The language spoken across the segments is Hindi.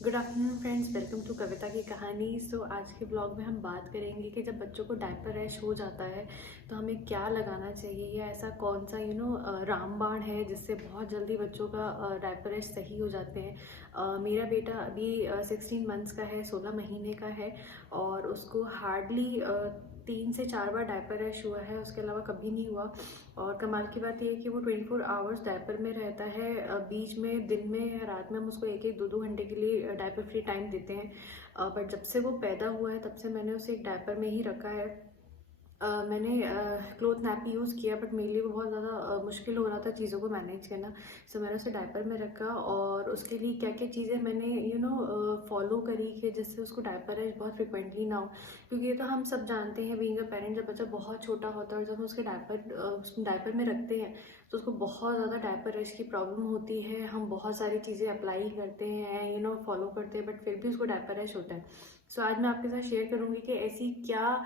Good afternoon friends, welcome to Kavita की कहानी। आज के ब्लॉग में हम बात करेंगे कि जब बच्चों को डायपर रैश हो जाता है तो हमें क्या लगाना चाहिए, या ऐसा कौन सा रामबाण है जिससे बहुत जल्दी बच्चों का डायपर रैश सही हो जाते हैं। मेरा बेटा अभी 16 मंथ्स का है, 16 महीने का है, और उसको हार्डली 3 से 4 बार डायपर रैश हुआ है, उसके अलावा कभी नहीं हुआ। और कमाल की बात यह है कि वो 24 आवर्स डायपर में रहता है। बीच में दिन में या रात में हम उसको 1-1, 2-2 घंटे के लिए डायपर फ्री टाइम देते हैं। बट जब से वो पैदा हुआ है तब से मैंने उसे एक डायपर में ही रखा है। मैंने क्लोथ नैपी यूज़ किया, बट मेरे लिए वो बहुत ज़्यादा मुश्किल हो रहा था चीज़ों को मैनेज करना। सो मैंने उसे डायपर में रखा, और उसके लिए क्या क्या चीज़ें मैंने फॉलो करी कि जिससे उसको डायपर रैश बहुत फ्रिक्वेंटली ना हो। क्योंकि ये तो हम सब जानते हैं, बीइंग अ पेरेंट, जब बच्चा बहुत छोटा होता है और जब हम उसके डायपर में रखते हैं तो उसको बहुत ज़्यादा डायपर रैश की प्रॉब्लम होती है। हम बहुत सारी चीज़ें अप्लाई करते हैं, फॉलो करते हैं, बट फिर भी उसको डायपर रैश होता है। सो आज मैं आपके साथ शेयर करूँगी कि ऐसी क्या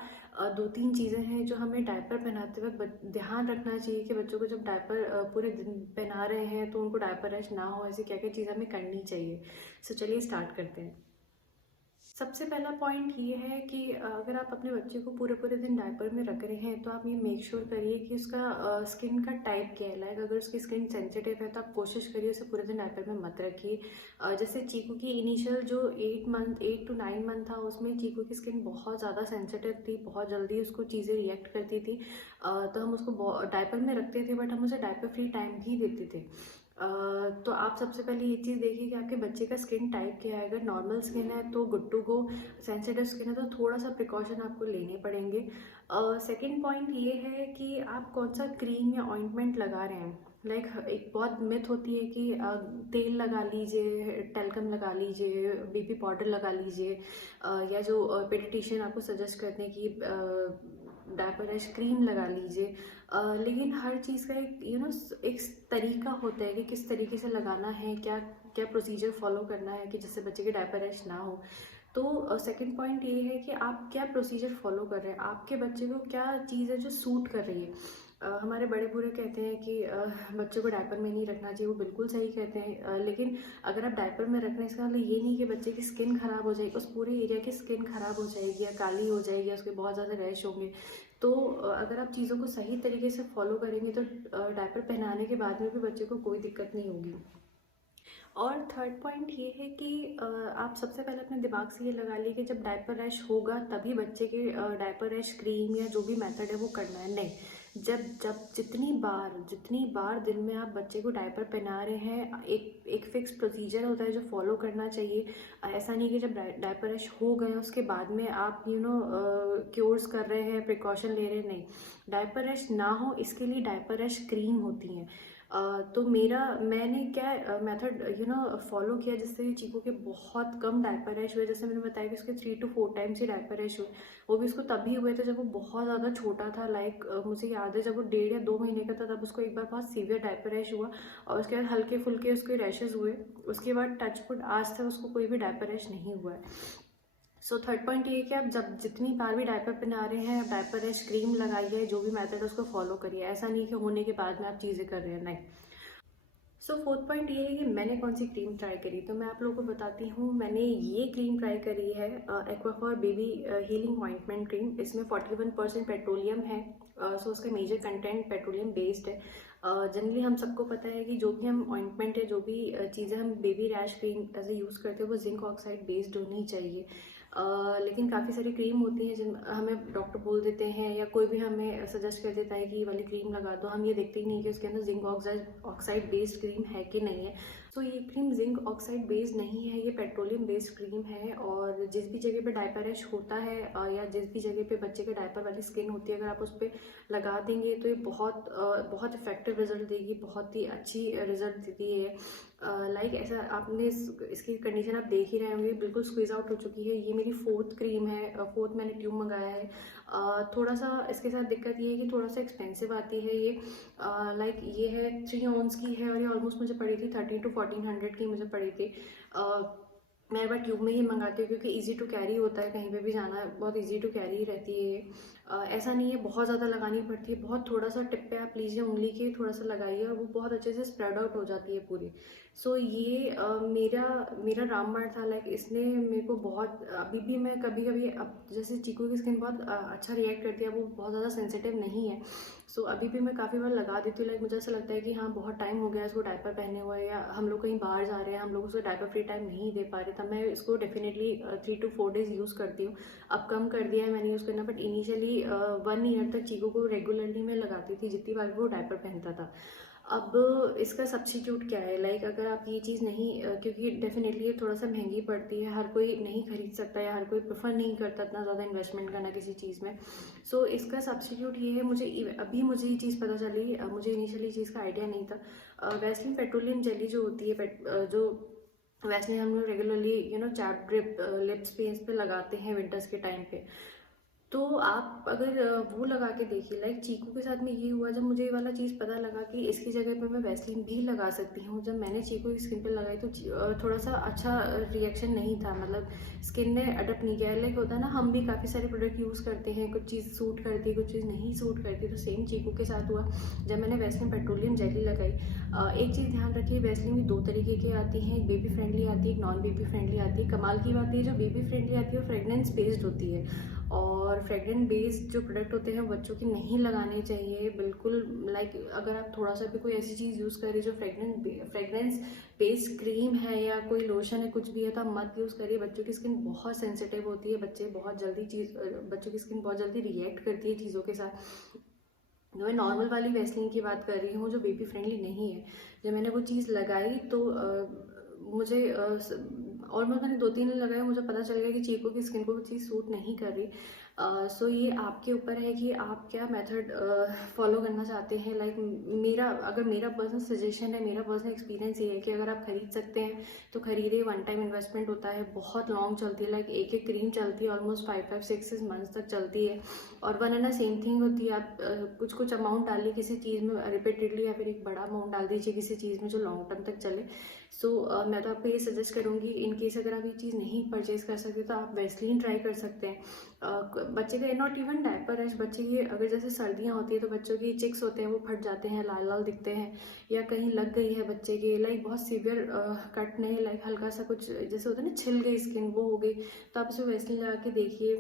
2-3 चीज़ें हैं जो हमें डायपर पहनाते वक्त ध्यान रखना चाहिए कि बच्चों को जब डायपर पूरे दिन पहना रहे हैं तो उनको डायपर रैश ना हो। ऐसी क्या क्या चीज़ें हमें करनी चाहिए। सो चलिए स्टार्ट करते हैं। सबसे पहला पॉइंट ये है कि अगर आप अपने बच्चे को पूरे पूरे दिन डायपर में रख रहे हैं तो आप ये मेक श्योर करिए कि उसका स्किन का टाइप क्या है। लाइक अगर उसकी स्किन सेंसिटिव है तो आप कोशिश करिए उसे पूरे दिन डायपर में मत रखिए। जैसे चीकू की इनिशियल जो 8 to 9 मंथ था, उसमें चीकू की स्किन बहुत ज़्यादा सेंसिटिव थी, बहुत जल्दी उसको चीज़ें रिएक्ट करती थी। तो हम उसको डायपर में रखते थे, बट हम उसे डायपर फ्री टाइम भी देते थे। तो आप सबसे पहले ये चीज़ देखिए कि आपके बच्चे का स्किन टाइप क्या है। अगर नॉर्मल स्किन है तो good to go, sensitive skin है तो थोड़ा सा प्रिकॉशन आपको लेने पड़ेंगे। सेकंड पॉइंट ये है कि आप कौन सा क्रीम या ऑइंटमेंट लगा रहे हैं। लाइक एक बहुत मिथ होती है कि तेल लगा लीजिए, टेल्कम लगा लीजिए, बेबी पाउडर लगा लीजिए, या जो पेडिट्रिशियन आपको सजेस्ट करते हैं कि डायपर रैश क्रीम लगा लीजिए। लेकिन हर चीज़ का एक तरीका होता है कि किस तरीके से लगाना है, क्या क्या प्रोसीजर फॉलो करना है कि जिससे बच्चे के डायपर रैश ना हो। तो सेकंड पॉइंट ये है कि आप क्या प्रोसीजर फॉलो कर रहे हैं, आपके बच्चे को क्या चीज़ है जो सूट कर रही है। हमारे बड़े बूढ़े कहते हैं कि बच्चे को डायपर में नहीं रखना चाहिए, वो बिल्कुल सही कहते हैं। लेकिन अगर आप डायपर में रख रहे हैं इसका मतलब ये नहीं कि बच्चे की स्किन खराब हो जाएगी, उस पूरे एरिया की स्किन खराब हो जाएगी या काली हो जाएगी या उसके बहुत ज़्यादा रैश होंगे। तो अगर आप चीज़ों को सही तरीके से फॉलो करेंगे तो डायपर पहनाने के बाद में भी बच्चे को कोई दिक्कत नहीं होगी। और थर्ड पॉइंट ये है कि आप सबसे पहले अपने दिमाग से ये लगा लीजिए कि जब डायपर रैश होगा तभी बच्चे के डायपर रैश क्रीम या जो भी मेथड है वो करना है। नहीं, जब जब जितनी बार दिन में आप बच्चे को डायपर पहना रहे हैं, एक एक फिक्स प्रोसीजर होता है जो फॉलो करना चाहिए। ऐसा नहीं कि जब डायपर रैश हो गए उसके बाद में आप क्योर्स कर रहे हैं, प्रिकॉशन ले रहे हैं। नहीं, डायपर रैश ना हो इसके लिए डायपर रैश क्रीम होती हैं। तो मैंने क्या मेथड फॉलो किया जिससे कि चीकू के बहुत कम डायपर रैश हुए। जैसे मैंने बताया कि उसके 3 to 4 times he diaper rash हुए। वो भी उसको तभी हुए थे जब वो बहुत ज़्यादा छोटा था। लाइक मुझे याद है जब वो 1.5 या 2 महीने का था तब उसको एक बार बहुत सीवियर डायपर रैश हुआ, और उसके बाद हल्के फुल्के उसके रैशेज़ हुए। उसके बाद टचवुड आज तक उसको कोई भी डायपर रैश नहीं हुआ है। सो थर्ड पॉइंट ये है कि आप जब जितनी बार भी डायपर पहना रहे हैं, डायपर रैश क्रीम लगाइए, जो भी मेथड है उसको फॉलो करिए। ऐसा नहीं कि होने के बाद में आप चीज़ें कर रहे हैं, नहीं। सो फोर्थ पॉइंट ये है कि मैंने कौन सी क्रीम ट्राई करी, तो मैं आप लोगों को बताती हूँ। मैंने ये क्रीम ट्राई करी है, एक्वाफॉर बेबी हीलिंग ऑइंटमेंट क्रीम। इसमें 41% पेट्रोलियम है। सो उसका मेजर कंटेंट पेट्रोलियम बेस्ड है। जनरली हम सबको पता है कि जो भी हम ऑइंटमेंट है, जो भी चीज़ें हम baby rash cream as a use करते हैं वो जिंक ऑक्साइड बेस्ड होनी चाहिए। लेकिन काफ़ी सारी क्रीम होती हैं जिन हमें डॉक्टर बोल देते हैं या कोई भी हमें सजेस्ट कर देता है कि ये वाली क्रीम लगा दो, हम ये देखते ही नहीं कि उसके अंदर जिंक ऑक्साइड बेस्ड क्रीम है कि नहीं है। सो ये क्रीम जिंक ऑक्साइड बेस्ड नहीं है, ये पेट्रोलियम बेस्ड क्रीम है। और जिस भी जगह पे डायपर रैश होता है या जिस भी जगह पे बच्चे के डायपर वाली स्किन होती है, अगर आप उस पर लगा देंगे तो ये बहुत इफेक्टिव रिजल्ट देगी, बहुत ही अच्छी रिजल्ट देती है। लाइक ऐसा आपने इसकी कंडीशन आप देख ही रहे होंगे, बिल्कुल स्क्वीज आउट हो चुकी है। ये मेरी फोर्थ क्रीम है, फोर्थ मैंने ट्यूब मंगाया है। थोड़ा सा इसके साथ दिक्कत ये है कि थोड़ा सा एक्सपेंसिव आती है ये। लाइक ये है 3 ounce की है, और ये ऑलमोस्ट मुझे पड़ी थी 1300 to 1400 की मुझे पड़ी थी। मैं एक बार ट्यूब में ही मंगाती हूँ क्योंकि ईजी टू कैरी होता है, कहीं पे भी जाना बहुत ईजी टू कैरी रहती है ये। ऐसा नहीं है बहुत ज़्यादा लगानी पड़ती है, बहुत थोड़ा सा टिप पे आप लीजिए उंगली के, थोड़ा सा लगाइए और वो बहुत अच्छे से स्प्रेड आउट हो जाती है पूरी। सो ये मेरा मेरा रामबाण था, लाइक इसने मेरे को बहुत, अभी भी मैं कभी कभी, अब जैसे चीकू की स्किन बहुत अच्छा रिएक्ट करती है, वो बहुत ज़्यादा सेंसिटिव नहीं है। सो अभी भी मैं काफ़ी बार लगा देती हूँ, लाइक मुझे ऐसा लगता है कि हाँ बहुत टाइम हो गया इसको डायपर पहने हुए, या हम लोग कहीं बाहर जा रहे हैं, हम लोग उसको डायपर फ्री टाइम नहीं दे पा रहे, तब मैं इसको डेफिनेटली 3 to 4 डेज़ यूज़ करती हूँ। अब कम कर दिया है मैंने यूज़ करना, बट इनिशियली 1 ईयर तक चीकू को रेगुलरली मैं लगाती थी जितनी बार वो डायपर पहनता था। अब इसका सब्स्टिट्यूट क्या है, लाइक अगर आप ये चीज़ नहीं क्योंकि डेफिनेटली ये थोड़ा सा महंगी पड़ती है, हर कोई नहीं खरीद सकता या हर कोई प्रेफर नहीं करता इतना ज़्यादा इन्वेस्टमेंट करना किसी चीज़ में। सो इसका सब्स्टिट्यूट ये है, अभी मुझे ये चीज़ पता चली, मुझे इनिशियली चीज़ का आइडिया नहीं था। वैसलीन पेट्रोलियम जेली जो होती है, जो वैसलीन हम लोग रेगुलरली चैप ड्रिप लिप्स पे, इस पे लगाते हैं विंटर्स के टाइम पे, तो आप अगर वो लगा के देखिए, लाइक चीकू के साथ में ये हुआ, जब मुझे ये वाला चीज़ पता लगा कि इसकी जगह पे मैं वैसलीन भी लगा सकती हूँ, जब मैंने चीकू की स्किन पे लगाई तो थोड़ा सा अच्छा रिएक्शन नहीं था, मतलब स्किन ने अडप्ट नहीं किया। लाइक होता है ना, हम भी काफ़ी सारे प्रोडक्ट यूज़ करते हैं, कुछ चीज़ सूट करती है, कुछ चीज़ नहीं सूट करती, तो सेम चीकू के साथ हुआ जब मैंने वैसलीन पेट्रोलियम जेली लगाई। एक चीज़ ध्यान रखिए, वैसलीन भी 2 तरीके की आती हैं, एक बेबी फ्रेंडली आती है, एक नॉन बेबी फ्रेंडली आती है। कमाल की बात है, जो बेबी फ्रेंडली आती है वो फ्रेगनेंस बेस्ड होती है, और फ्रेगरेंस बेस्ड जो प्रोडक्ट होते हैं बच्चों के नहीं लगाने चाहिए बिल्कुल। लाइक अगर आप थोड़ा सा भी कोई ऐसी चीज़ यूज़ करें जो फ्रेगरेंस बेस्ड क्रीम है या कोई लोशन है, कुछ भी है, तो आप मत यूज़ करिए। बच्चों की स्किन बहुत सेंसिटिव होती है, बच्चों की स्किन बहुत जल्दी रिएक्ट करती है चीज़ों के साथ। मैं नॉर्मल वाली वैसलीन की बात कर रही हूँ जो बेबी फ्रेंडली नहीं है। जब मैंने वो चीज़ लगाई तो मुझे ऑलमोस्ट मैंने 2-3 दिन लगाया, मुझे पता चल गया कि चीकू की स्किन को वो चीज़ सूट नहीं कर रही। सो ये आपके ऊपर है कि आप क्या मेथड फॉलो करना चाहते हैं। लाइक मेरा पर्सनल सजेशन है, मेरा पर्सनल एक्सपीरियंस ये है कि अगर आप खरीद सकते हैं तो खरीदे। 1 टाइम इन्वेस्टमेंट होता है, बहुत लॉन्ग चलती है, लाइक एक क्रीम चलती है ऑलमोस्ट 5-6 मंथ्स तक चलती है। और वन एंड सेम थिंग होती है, आप कुछ अमाउंट डालिए किसी चीज़ में रिपीटेडली, या फिर एक बड़ा अमाउंट डाल दीजिए किसी चीज़ में जो लॉन्ग टर्म तक चले। सो मैं तो आपको ये सजेस्ट करूँगी, इन केस अगर आप ये चीज़ नहीं परचेज कर सकते तो आप वैसलीन ट्राई कर सकते हैं। बच्चे का नॉट इवन डायपर रैश, बच्चे की अगर जैसे सर्दियाँ होती है तो बच्चों की चिक्स होते हैं वो फट जाते हैं, लाल लाल दिखते हैं, या कहीं लग गई है बच्चे के, लाइक बहुत सीवियर कट नहीं, लाइक हल्का सा कुछ जैसे होता है ना, छिल गई स्किन, वो हो गई, तो आप इसे वैसलीन लगा के देखिए।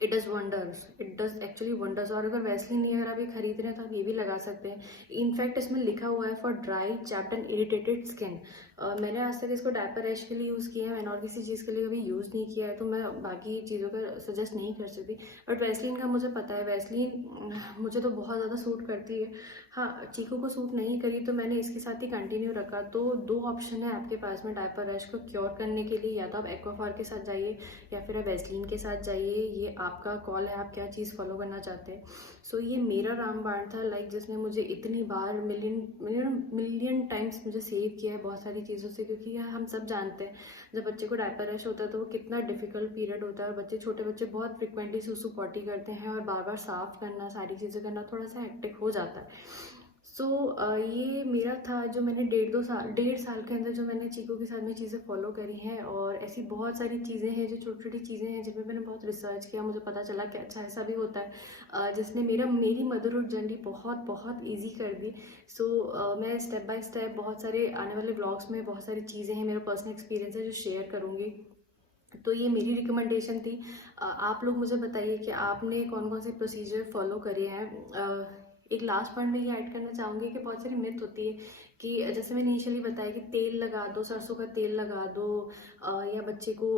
It does wonders, it does actually wonders. और अगर वैसलीन नहीं, अगर आप ये खरीद रहे हैं तो आप ये भी लगा सकते हैं। इनफैक्ट इसमें लिखा हुआ है for dry chapped and irritated skin. मैंने आज तक इसको डायपर रैश के लिए यूज़ किया है, मैंने और किसी चीज़ के लिए कभी यूज़ नहीं किया है, तो मैं बाकी चीज़ों का सजेस्ट नहीं कर सकती। बट वैसलीन का मुझे पता है, वैसलीन मुझे तो बहुत ज़्यादा सूट करती है। हाँ, चीकू को सूट नहीं करी तो मैंने इसके साथ ही कंटिन्यू रखा। तो 2 ऑप्शन है आपके पास में डायपर रैश को क्योर करने के लिए, या तो आप एक्वाफॉर के साथ जाइए या फिर आप वैसलीन के साथ जाइए। ये आपका कॉल है, आप क्या चीज़ फॉलो करना चाहते हैं। सो ये मेरा रामबाण था, लाइक जिसने मुझे इतनी बार मिलियन टाइम्स मुझे सेव किया है बहुत सारी चीज़ों से, क्योंकि हम सब जानते हैं जब बच्चे को डायपर रैश होता है तो वो कितना डिफिकल्ट पीरियड होता है, और छोटे बच्चे बहुत फ्रिक्वेंटली सुसु पॉटी करते हैं, और बार बार साफ करना, सारी चीज़ें करना थोड़ा सा हेक्टिक हो जाता है। सो ये मेरा था जो मैंने 1.5 साल के अंदर जो मैंने चीकू के साथ में चीज़ें फॉलो करी हैं। और ऐसी बहुत सारी चीज़ें हैं जो छोटी छोटी चीज़ें हैं जिनमें मैंने बहुत रिसर्च किया, मुझे पता चला कि अच्छा ऐसा भी होता है, जिसने मेरी मदरहुड जर्नी बहुत बहुत ईजी कर दी। सो मैं स्टेप बाय स्टेप बहुत सारे आने वाले ब्लॉग्स में बहुत सारी चीज़ें हैं, मेरा पर्सनल एक्सपीरियंस है जो शेयर करूँगी। तो ये मेरी रिकमेंडेशन थी। आप लोग मुझे बताइए कि आपने कौन कौन से प्रोसीजर फॉलो करे हैं। एक लास्ट पॉइंट में ये ऐड करना चाहूँगी कि बहुत सारी मिथ होती है कि जैसे मैंने इनिशियली बताया कि तेल लगा दो, सरसों का तेल लगा दो, या बच्चे को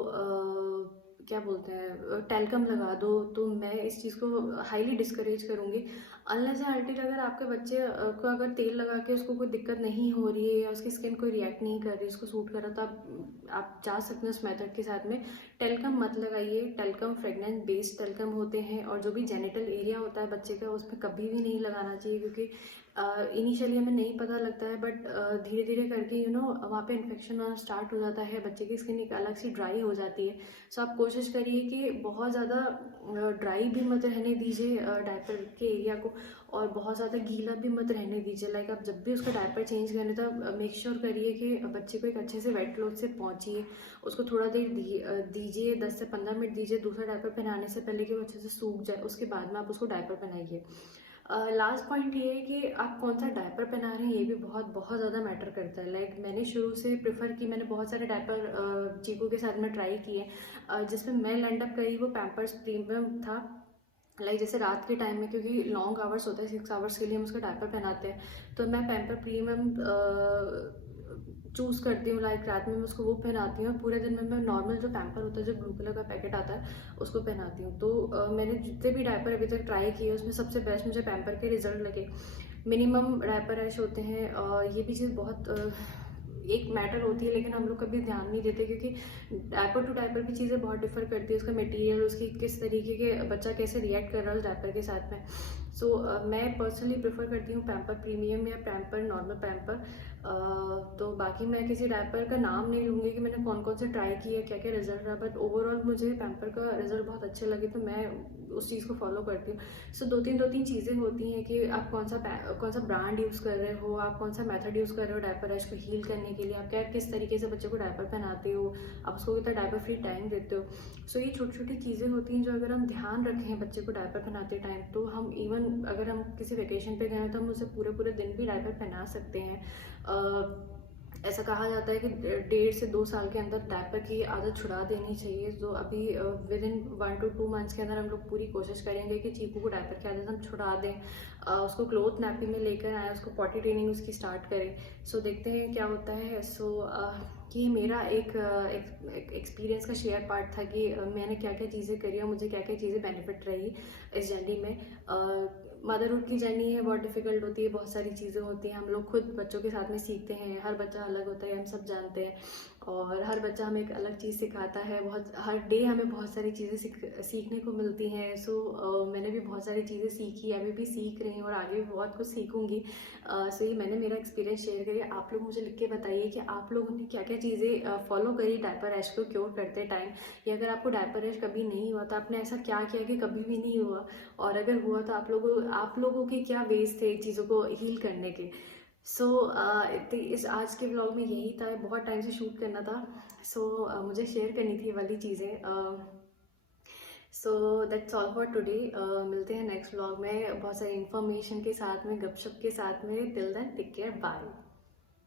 क्या बोलते हैं, टेल्कम लगा दो। तो मैं इस चीज़ को हाईली डिस्करेज करूँगी। अनलेस या अल्टिल अगर आपके बच्चे को अगर तेल लगा के उसको कोई दिक्कत नहीं हो रही है, या उसकी स्किन कोई रिएक्ट नहीं कर रही, उसको सूट कर रहा, तो आप जा सकते हैं उस मेथड के साथ में। टेल्कम मत लगाइए, टेल्कम फ्रेगनेंस बेस्ड टेल्कम होते हैं, और जो भी जेनिटल एरिया होता है बच्चे का उसमें कभी भी नहीं लगाना चाहिए, क्योंकि इनिशियली हमें नहीं पता लगता है, बट धीरे धीरे करके वहाँ पे इन्फेक्शन होना स्टार्ट हो जाता है, बच्चे की स्किन एक अलग सी ड्राई हो जाती है। सो आप कोशिश करिए कि बहुत ज़्यादा ड्राई भी मत रहने दीजिए डायपर के एरिया को, और बहुत ज़्यादा गीला भी मत रहने दीजिए। लाइक आप जब भी उसका डायपर चेंज करें तब मेक श्योर करिए कि बच्चे को एक अच्छे से वेट क्लॉथ से पहुँचिए, उसको थोड़ा देर दीजिए, 10 से 15 मिनट दीजिए दूसरा डायपर पहनाने से पहले कि वो अच्छे से सूख जाए, उसके बाद में आप उसको डायपर पहनाइए। लास्ट पॉइंट ये है कि आप कौन सा डायपर पहना रहे हैं, ये भी बहुत बहुत ज़्यादा मैटर करता है। लाइक मैंने शुरू से प्रेफर की, मैंने बहुत सारे डायपर चीकू के साथ में ट्राई किए, जिसमें मैं लैंड अप करी वो पैम्पर्स प्रीमियम था। लाइक जैसे रात के टाइम में, क्योंकि लॉन्ग आवर्स होते हैं, 6 आवर्स के लिए हम उसका डायपर पहनाते हैं, तो मैं पैम्पर प्रीमियम चूज़ करती हूँ। लाइक रात में मैं उसको वो पहनाती हूँ, पूरे दिन में मैं नॉर्मल जो पैम्पर होता है, जो ब्लू कलर का पैकेट आता है, उसको पहनाती हूँ। तो मैंने जितने भी डायपर अभी तक ट्राई किए उसमें सबसे बेस्ट मुझे पैम्पर के रिजल्ट लगे। मिनिमम डायपर रैश होते हैं, ये भी चीज़ बहुत एक मैटर होती है, लेकिन हम लोग कभी ध्यान नहीं देते, क्योंकि डायपर टू डायपर भी चीज़ें बहुत डिफर करती है, उसका मटेरियल, उसकी किस तरीके के बच्चा कैसे रिएक्ट कर रहा है उस डायपर के साथ में। सो मैं पर्सनली प्रेफर करती हूँ पैम्पर प्रीमियम या पैम्पर नॉर्मल पैम्पर। तो बाकी मैं किसी डायपर का नाम नहीं लूँगी कि मैंने कौन कौन से ट्राई किए, क्या क्या रिजल्ट रहा, बट ओवरऑल मुझे पैम्पर का रिजल्ट बहुत अच्छे लगे, तो मैं उस चीज़ को फॉलो करती हूँ। सो दो तीन चीज़ें होती हैं कि आप कौन सा ब्रांड यूज़ कर रहे हो, आप कौन सा मेथड यूज़ कर रहे हो डायपर रैश को हील करने के लिए, आप क्या किस तरीके से बच्चे को डायपर पहनाते हो, आप उसको कितना डायपर फ्री टाइम देते हो। सो ये छोटी छोटी चीज़ें होती हैं जो अगर हम ध्यान रखें बच्चे को डायपर पहनाते टाइम, तो हम इवन अगर हम किसी वेकेशन पे गए तो हम उसे पूरे पूरे दिन भी डायपर पहना सकते हैं। ऐसा कहा जाता है कि 1.5 से 2 साल के अंदर डायपर की आदत छुड़ा देनी चाहिए। तो अभी विद इन 1 to 2 मंथ्स के अंदर हम लोग पूरी कोशिश करेंगे कि चीकू को डायपर की आदत हम छुड़ा दें, उसको क्लोथ नैपी में लेकर आए, उसको पॉटी ट्रेनिंग उसकी स्टार्ट करें। सो देखते हैं क्या होता है। सो ये मेरा एक एक्सपीरियंस का शेयर पार्ट था कि मैंने क्या क्या चीज़ें करी और मुझे क्या क्या चीज़ें बेनिफिट रही इस जर्नी में। मदरहुड की जर्नी है, बहुत डिफिकल्ट होती है, बहुत सारी चीज़ें होती हैं, हम लोग खुद बच्चों के साथ में सीखते हैं, हर बच्चा अलग होता है, हम सब जानते हैं, और हर बच्चा हमें एक अलग चीज़ सिखाता है। बहुत हर डे हमें बहुत सारी चीज़ें सीखने को मिलती हैं। सो मैंने भी बहुत सारी चीज़ें सीखी, अभी भी सीख रही हूँ और आगे भी बहुत कुछ सीखूंगी। सो ये मैंने मेरा एक्सपीरियंस शेयर करिए। आप लोग मुझे लिख के बताइए कि आप लोगों ने क्या क्या चीज़ें फॉलो करी डायपर रैश को क्योर करते टाइम, या अगर आपको डायपर रैश कभी नहीं हुआ तो आपने ऐसा क्या किया कि कभी भी नहीं हुआ, और अगर हुआ तो आप लोगों के क्या वेज थे चीज़ों को हील करने के। सो इस आज के ब्लॉग में यही था, बहुत टाइम से शूट करना था। सो मुझे शेयर करनी थी ये वाली चीज़ें। So that's all for today. मिलते हैं नेक्स्ट ब्लॉग में बहुत सारी इन्फॉर्मेशन के साथ में, गपशप के साथ में। Till then take care, bye.